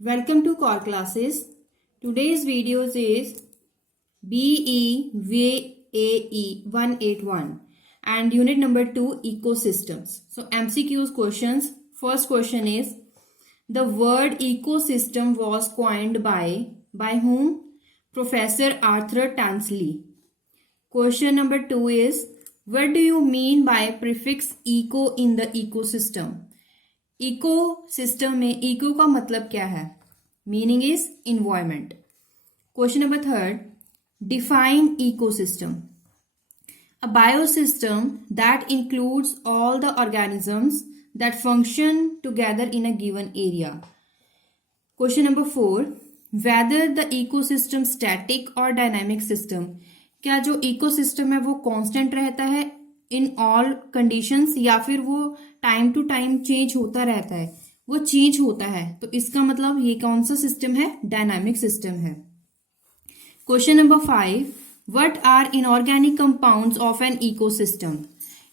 Welcome to core classes. Today's videos is BEVAE 181 and unit number 2 ecosystems. So MCQs questions. First question is the word ecosystem was coined by whom? Professor Arthur Tansley. Question number 2 is what do you mean by prefix eco in the ecosystem? Ecosystem में eco का मतलब क्या है? Meaning is environment. Question number third, define ecosystem. A biosystem that includes all the organisms that function together in a given area. Question number four, whether the ecosystem static और dynamic system. क्या जो ecosystem है वो constant रहता है in all conditions या फिर वो टाइम टू टाइम चेंज होता रहता है? वो चेंज होता है, तो इसका मतलब ये कौन सा सिस्टम है? डायनामिक सिस्टम है. Question number 5, what are inorganic compounds of an ecosystem.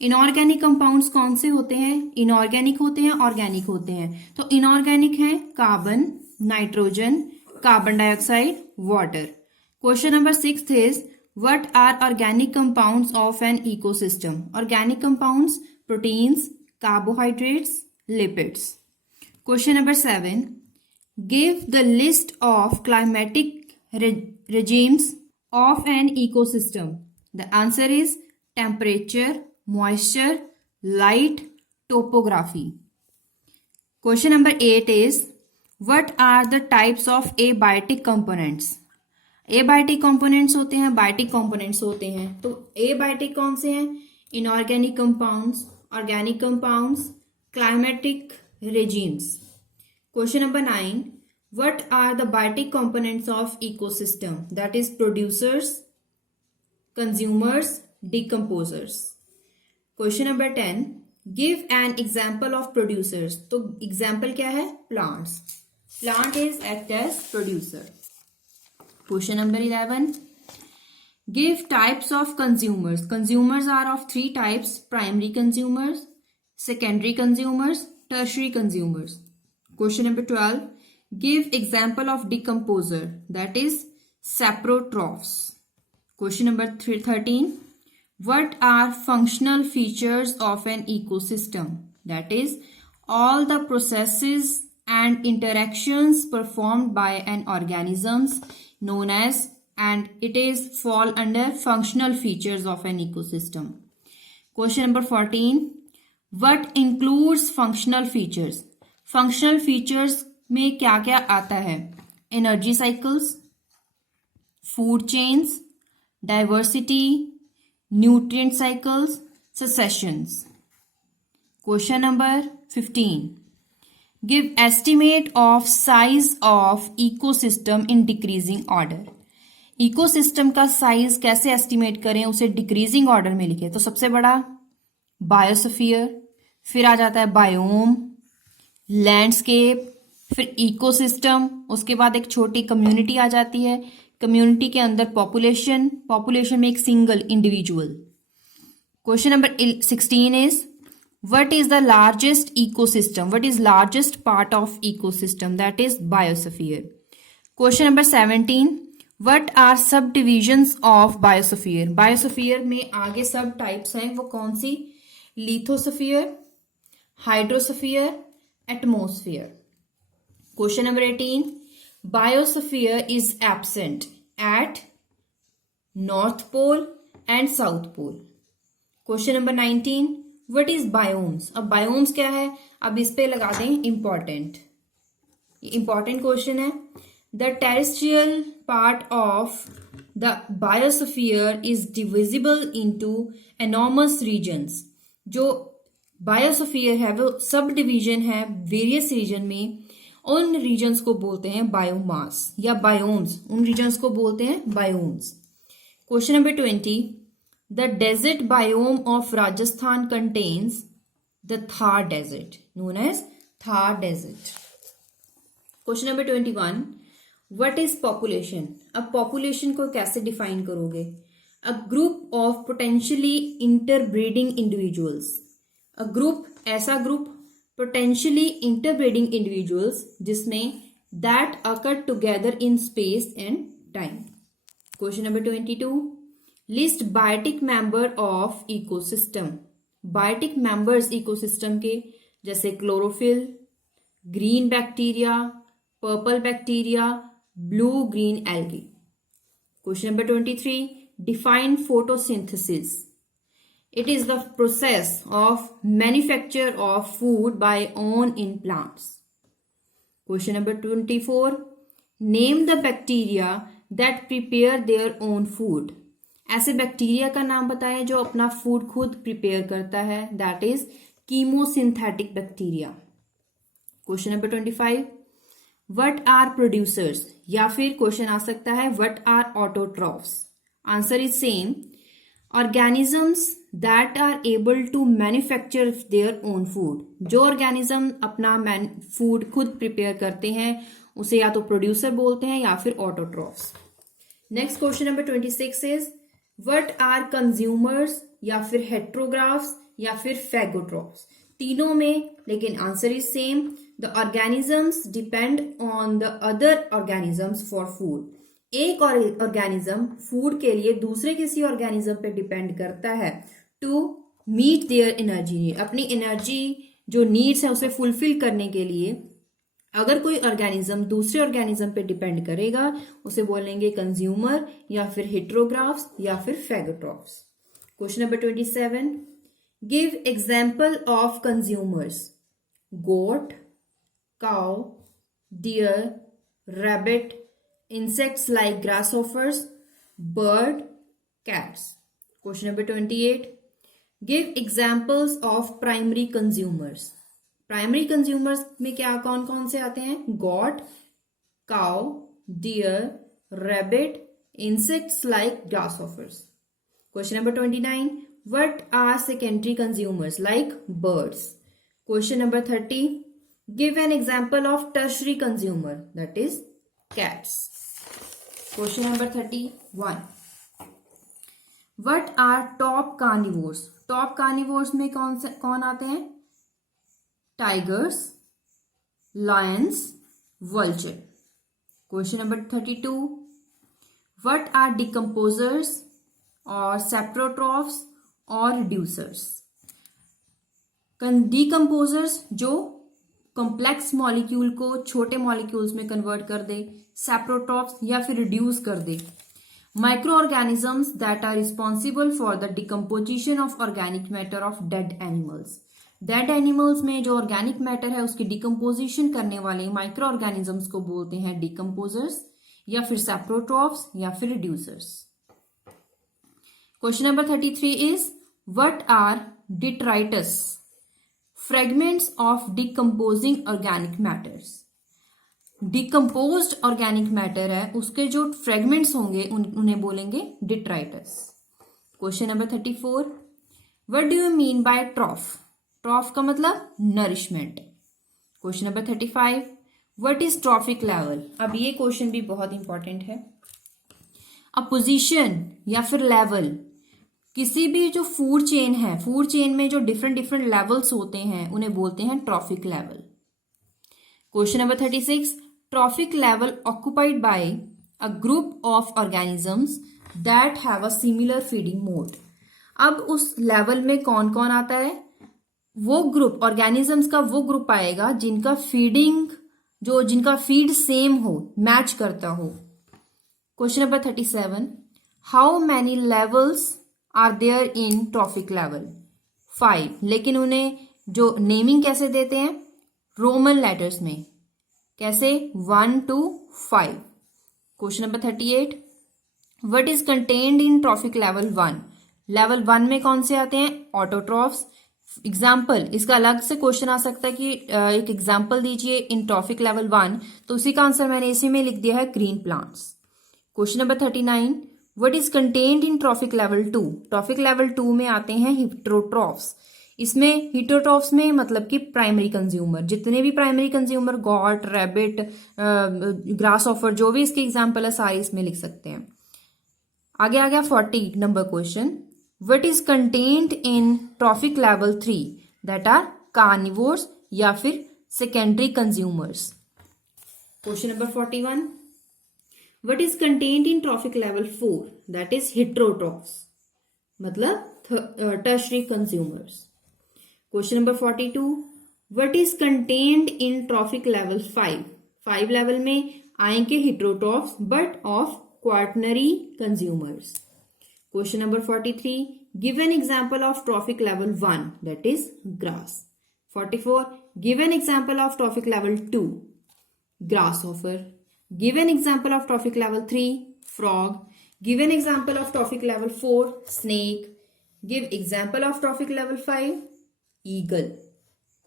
Inorganic compounds कौन से होते हैं? इनऑर्गेनिक होते हैं, ऑर्गेनिक होते हैं. तो इनऑर्गेनिक है carbon, nitrogen, carbon dioxide, water. Question number 6 is what are organic compounds of an ecosystem. Organic compounds, proteins, carbohydrates, lipids. Question number 7, give the list of climatic regimes of an ecosystem. The answer is temperature, moisture, light, topography. Question number 8 is what are the types of abiotic components. Abiotic components होते हैं, biotic components होते हैं. तो abiotic कौन से हैं? Inorganic compounds, organic compounds, climatic regimes. Question number 9, what are the biotic components of ecosystem. That is producers, consumers, decomposers. Question number 10, give an example of producers. तो example क्या है? Plants. Plant is act as producer. Question number 11, give types of consumers. Consumers are of 3 types: primary consumers, secondary consumers, tertiary consumers. Question number 12, give example of decomposer. That is saprotrophs. Question number 13, what are functional features of an ecosystem. That is all the processes and interactions performed by an organisms known as, and it is fall under functional features of an ecosystem. Question number 14, what includes functional features. Functional features में क्या क्या आता है? Energy cycles, food chains, diversity, nutrient cycles, successions. Question number 15, give estimate of size of ecosystem in decreasing order. Ecosystem का size कैसे estimate करें, उसे decreasing order में लिखे. तो सबसे बड़ा बायोस्फीयर, फिर आ जाता है बायोम, लैंडस्केप, फिर इकोसिस्टम, उसके बाद एक छोटी कम्युनिटी आ जाती है. कम्युनिटी के अंदर पॉपुलेशन, पॉपुलेशन में एक single individual. Question number 16 is what is the largest ecosystem. What is largest part of ecosystem. That is biosphere. Question number 17, what are subdivisions of biosphere. Biosphere में आगे सब types हैं, वो कौन सी? Lithosphere, hydrosphere, atmosphere. Question number 18, biosphere is absent at north pole and south pole. Question number 19, What is biomes. अब biomes क्या है? अब इस पे लगा दें इम्पॉर्टेंट. इम्पॉर्टेंट क्वेश्चन है. The terrestrial part of the biosphere is divisible into enormous regions. जो बायोस्फीयर है वो सब डिवीजन है वेरियस रीजन में. उन रीजन्स को बोलते हैं बायोमास या बायोम्स. उन रीजन्स को बोलते हैं biomes. Question number 20, the desert biome of Rajasthan contains the Thar desert, known as Thar desert. Question number 21, what is population. अब population को कैसे define करोगे? A group of potentially interbreeding individuals. A group, ऐसा group potentially interbreeding individuals जिसमें that occur together in space and time. Question number 22. List biotic member of ecosystem. Biotic members ecosystem के जैसे chlorophyll, green bacteria, purple bacteria, blue green algae. Question number 23. Define photosynthesis. It is the process of manufacture of food by own in plants. Question number 24. Name the bacteria that prepare their own food. ऐसे bacteria का नाम बताएं जो अपना food खुद prepare करता है. That is chemosynthetic bacteria. Question number 25. What are producers, या फिर क्वेश्चन आ सकता है what are autotrophs. Answer is same. Organisms that are able to manufacture their own food. जो ऑर्गेनिज्म अपना फूड खुद प्रिपेयर करते हैं उसे या तो प्रोड्यूसर बोलते हैं या फिर autotrophs. Next question number 26 is what are consumers, या फिर हेट्रोग्राफ्स या फिर फैगोट्रॉफ्स. तीनों में, लेकिन answer is same. The organisms depend on the other organisms for food. एक ऑर्गेनिज्म फूड के लिए दूसरे किसी ऑर्गेनिज्म पे डिपेंड करता है to meet their energy need. अपनी एनर्जी जो नीड्स है उसे फुलफिल करने के लिए अगर कोई ऑर्गेनिज्म दूसरे ऑर्गेनिज्म पे डिपेंड करेगा उसे बोलेंगे कंज्यूमर या फिर हेट्रोग्राफ्स या फिर phagotrophs. Question number 27. Give example of consumers. Goat, cow, deer, rabbit, insects like grasshoppers, bird, cats. Question number 28. Give examples of primary consumers. Primary consumers में क्या कौन कौन से आते हैं? Goat, cow, deer, rabbit, insects like grasshoppers. Question number 29. What are secondary consumers like birds? Question number 30. Give an example of tertiary consumer, that is cats. Question number 31. What are top carnivores? Top carnivores में कौन आते हैं? Tigers, lions, vulture. Question number 32. What are decomposers or saprotrophs or reducers? Decomposers जो complex molecule को छोटे molecules में convert कर दे, सैप्रोट्रॉफ्स या फिर रिड्यूस कर दे. Microorganisms that are responsible for the decomposition of organic matter of dead animals. Dead animals में जो ऑर्गेनिक मैटर है उसकी डिकम्पोजिशन करने वाले माइक्रो ऑर्गेनिजम्स को बोलते हैं डिकम्पोजर्स या फिर सैप्रोट्रॉफ्स या फिर reducers. Question number 33 is what are detritus. Fragments of decomposing organic matters. Decomposed organic matter है उसके जो फ्रेगमेंट्स होंगे उन्हें बोलेंगे detritus. Question number 34. What do you mean by troph. Troph का मतलब nourishment. Question number 35. What is trophic level. अब ये क्वेश्चन भी बहुत इंपॉर्टेंट है. अ पोजीशन या फिर लेवल, किसी भी जो फूड चेन है, फूड चेन में जो डिफरेंट डिफरेंट लेवल्स होते हैं उन्हें बोलते हैं trophic level. Question number 36. Trophic level occupied by a group of organisms that have a similar feeding mode. अब उस लेवल में कौन कौन आता है? वो ग्रुप ऑर्गेनिजम्स का वो ग्रुप आएगा जिनका फीड सेम हो, मैच करता हो. Question number 37. How many levels are there in trophic level. 5. लेकिन उन्हें जो नेमिंग कैसे देते हैं? रोमन लेटर्स में. कैसे? 1 to 5. Question number 38. What is contained in trophic level 1. Level 1 में कौन से आते हैं? ऑटोट्रॉफ्स. एग्जाम्पल, इसका अलग से क्वेश्चन आ सकता है कि एक एग्जाम्पल दीजिए इन ट्रॉफिक लेवल 1, तो उसी का आंसर मैंने इसी में लिख दिया है green plants. Question number 39. What is contained in trophic level 2. Trophic level 2 में आते हैं हेटेरोट्रॉफ्स. इसमें हेटेरोट्रॉफ्स में मतलब कि प्राइमरी कंज्यूमर, जितने भी primary consumer got, rabbit, grass offer, जो भी इसके एग्जाम्पल है सारे इसमें लिख सकते हैं. आगे आ गया 40 number question. What is contained in trophic level 3 that are carnivores या फिर secondary consumers. Question number 41. What is contained in trophic level 4? That is heterotrophs, मतलब tertiary consumers. Question number 42. What is contained in trophic level 5? 5 level में आएंगे heterotrophs but of quaternary consumers. Question number 43. Give an example of trophic level 1, that is grass. 44. Give an example of trophic level 2, grasshopper. Give an example of trophic level 3, frog. Give an example of trophic level 4, snake. Give example of trophic level 5, eagle.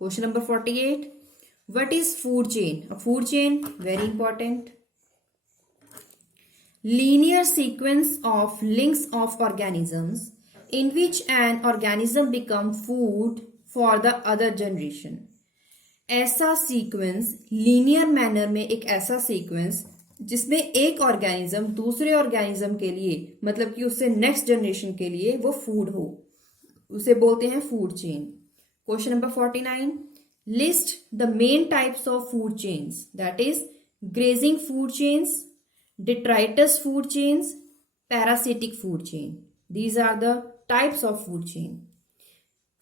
Question number 48. What is food chain? A food chain, very important. Linear sequence of links of organisms in which an organism become food for the other generation. ऐसा sequence, linear manner में एक ऐसा sequence जिसमें एक organism दूसरे organism के लिए, मतलब कि उससे नेक्स्ट जनरेशन के लिए वो फूड हो, उसे बोलते हैं food chain. Question number 49. List the main types of food chains, that is grazing food chains, detritus food chains, parasitic food chain. These are the types of food chain.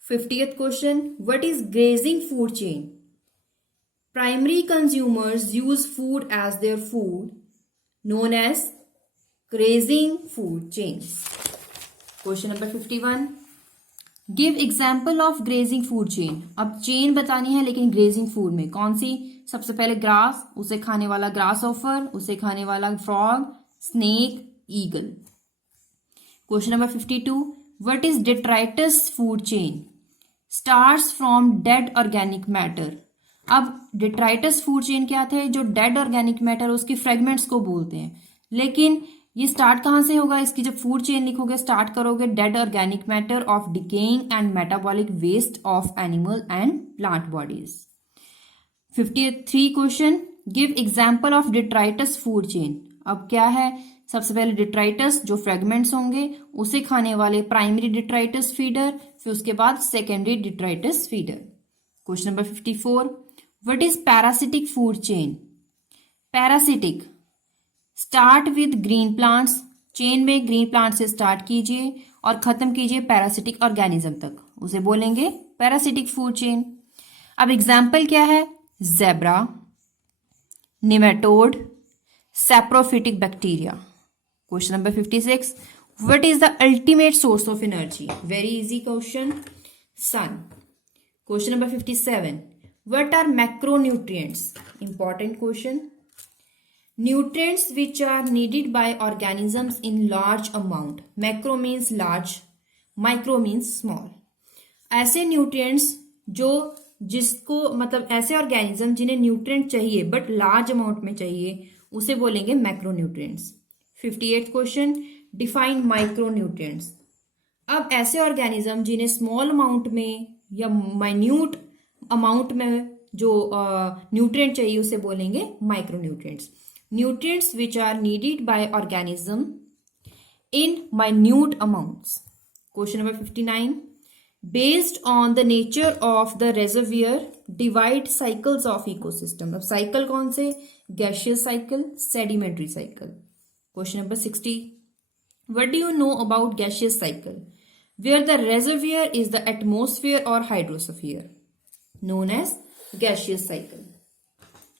50th question. What is grazing food chain? Primary consumers use food as their food, known as grazing food chains. Question number 51. Give example of grazing food chain. अब chain बतानी है लेकिन grazing food में कौन सी? सबसे पहले grass, उसे खाने वाला ग्रासहॉपर, उसे खाने वाला frog, snake, eagle. Question number 52. What is detritus food chain? Starts from dead organic matter. अब डिट्राइटस फूड चेन क्या थे? जो डेड ऑर्गेनिक मैटर उसके फ्रेगमेंट्स को बोलते हैं. लेकिन ये स्टार्ट कहाँ से होगा? इसकी जब फूड चेन लिखोगे स्टार्ट करोगे dead organic matter of decaying and metabolic waste of animal and plant bodies. 53 question. Give example of detritus food chain. अब क्या है? सबसे पहले डिट्राइटस जो फ्रेगमेंट्स होंगे उसे खाने वाले प्राइमरी डिट्राइटस फीडर, फिर उसके बाद secondary detritus feeder. Question number 54. What is parasitic food chain? Parasitic start with green plants. Chain में ग्रीन प्लांट से स्टार्ट कीजिए और खत्म कीजिए पैरासिटिक ऑर्गेनिज्म तक, उसे बोलेंगे पैरासिटिक फूड चेन. अब एग्जाम्पल क्या है? Zebra, nematode, saprophytic bacteria. Question number 56. What is the ultimate source of energy? Very easy question, sun. Question number 57. What are macronutrients? Important question. Nutrients which are needed by organisms in large amount. Macro means large, micro means small. ऐसे nutrients जो जिसको मतलब ऐसे organism जिन्हें nutrient चाहिए but large amount में चाहिए उसे बोलेंगे macronutrients. 58th question. Define micronutrients. अब ऐसे ऑर्गेनिज्म जिन्हें स्मॉल अमाउंट में या माइन्यूट अमाउंट में जो न्यूट्रिएंट चाहिए उसे बोलेंगे micronutrients. Nutrients which are needed by organism in minute amounts. Question number 59. Based on the nature of the reservoir, divide cycles of ecosystem. अब cycle कौन से? Gaseous cycle, sedimentary cycle. Question number 60. What do you know about gaseous cycle? Where the reservoir is the atmosphere or hydrosphere, known as gaseous cycle.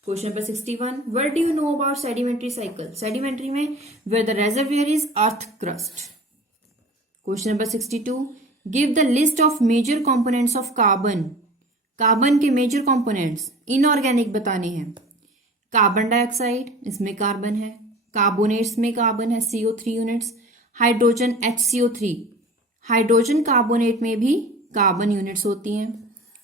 Question number 61. What do you know about sedimentary cycle? Sedimentary में where the reservoir is earth crust. Question number 62. Give the list of major components of carbon. Carbon के major components inorganic बताने हैं. Carbon dioxide, इसमें carbon है. Carbonates में carbon है, CO3 units. Hydrogen HCO3, hydrogen carbonate में भी carbon units होती हैं.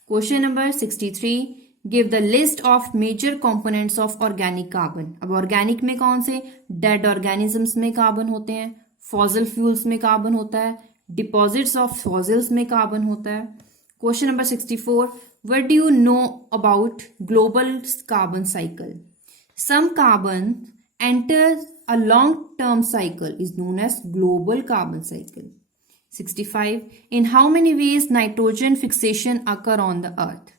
Question number 63. Give the list of major components of organic carbon. अब ऑर्गेनिक में कौन से? डेड ऑर्गेनिजम्स में कार्बन होते हैं, फॉसिल फ्यूल्स में कार्बन होता है, डिपॉजिट्स ऑफ फॉसिल्स में कार्बन होता है. Question number 64. What do you know about global carbon cycle? Some carbon enters a long term cycle is known as global carbon cycle. 65. In how many ways nitrogen fixation occur on the earth?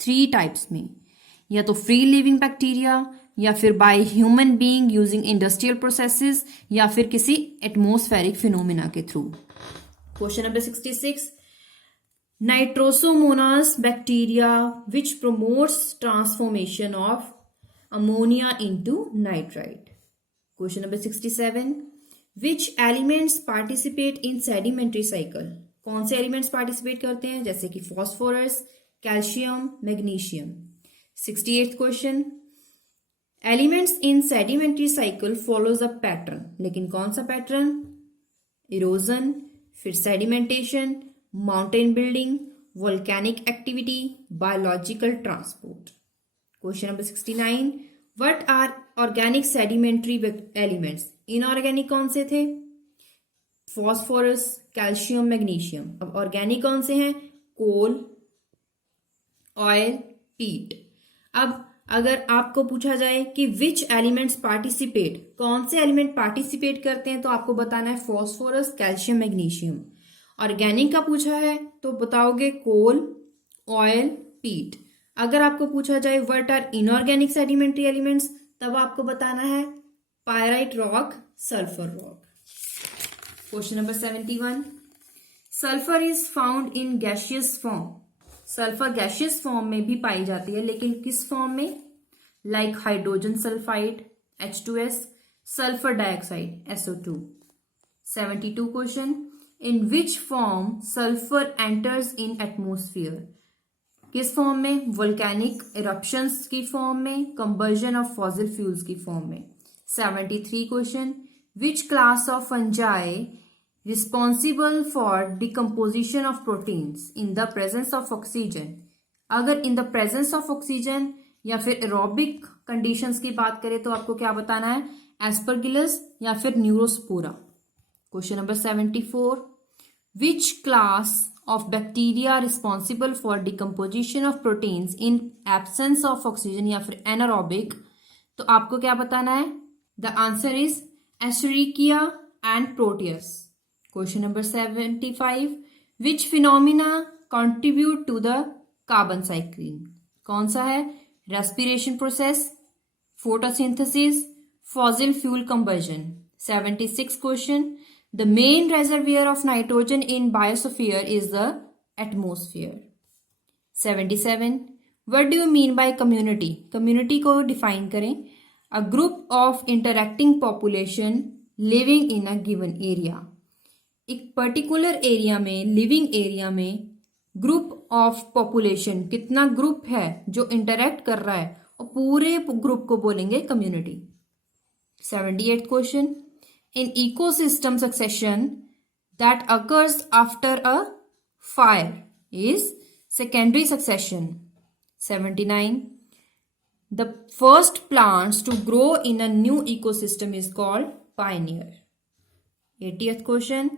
3 types में. या तो free living bacteria, या फिर by human being using industrial processes, या फिर किसी atmospheric phenomena के through. Question number 66, nitrosomonas bacteria which promotes transformation of ammonia into nitrite. Question number 67, which elements participate in sedimentary cycle. कौन से elements participate करते हैं, जैसे कि phosphorus, calcium, magnesium. 68th question, elements in sedimentary cycle follows a pattern, लेकिन कौन सा pattern, erosion, फिर sedimentation, mountain building, volcanic activity, biological transport. Question number 69, what are organic sedimentary elements. Inorganic कौन से थे, फॉस्फोरस, कैल्शियम, मैग्नीशियम। अब organic कौन से हैं, कोल, ऑयल, पीट। अब अगर आपको पूछा जाए कि विच एलिमेंट्स पार्टिसिपेट, कौन से एलिमेंट पार्टिसिपेट करते हैं, तो आपको बताना है फॉस्फोरस, कैल्शियम, मैग्नीशियम। ऑर्गेनिक का पूछा है तो बताओगे कोल, ऑयल, पीट। अगर आपको पूछा जाए what are inorganic sedimentary elements, तब आपको बताना है pyrite rock, sulphur rock. Question number 71, sulphur is found in gaseous form. Sulphur gaseous form में भी पाई जाती है, लेकिन किस फॉर्म में, like hydrogen sulphide H2S, sulphur dioxide SO2। 72 question, in which form sulphur enters in atmosphere. किस form में, वोल्केनिक इरप्शंस की फॉर्म में, कंबर्जन ऑफ फॉसिल फ्यूल्स की फॉर्म में। 73 question, which class of fungi responsible for decomposition of proteins in the presence of oxygen. अगर in the presence of oxygen या फिर aerobic conditions की बात करें तो आपको क्या बताना है, एस्परगिलस या फिर neurospora. Question number 74, which class of bacteria responsible for decomposition of proteins in absence of oxygen या फिर एनारोबिक, तो आपको क्या बताना है, the answer is escherichia and proteus. Question number 75, which phenomena contribute to the carbon cycling. कौन सा है, respiration process, photosynthesis, fossil fuel combustion. 76 question, the main reservoir of nitrogen in biosphere is the atmosphere. 77, what do you mean bye community. Community को define करें, a group of interacting population living in a given area. एक particular area में, living area में group of population, कितना group है जो interact कर रहा है, और पूरे ग्रुप को बोलेंगे community. 78th question, in ecosystem succession that occurs after a fire is secondary succession. 79, the first plants to grow in a new ecosystem is called pioneer. 80th question,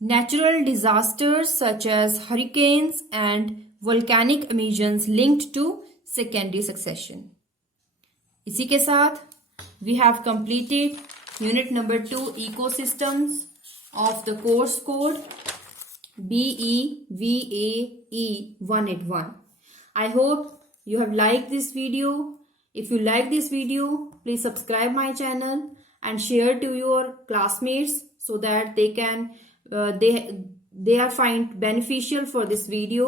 natural disasters such as hurricanes and volcanic emissions linked to secondary succession। इसी के साथ we have completed unit number 2 ecosystems of the course code BEVAE 181। I hope you have liked this video. If you like this video, please subscribe my channel and share to your classmates so that they can they are find beneficial for this video,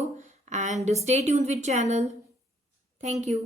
and stay tuned with channel. Thank you.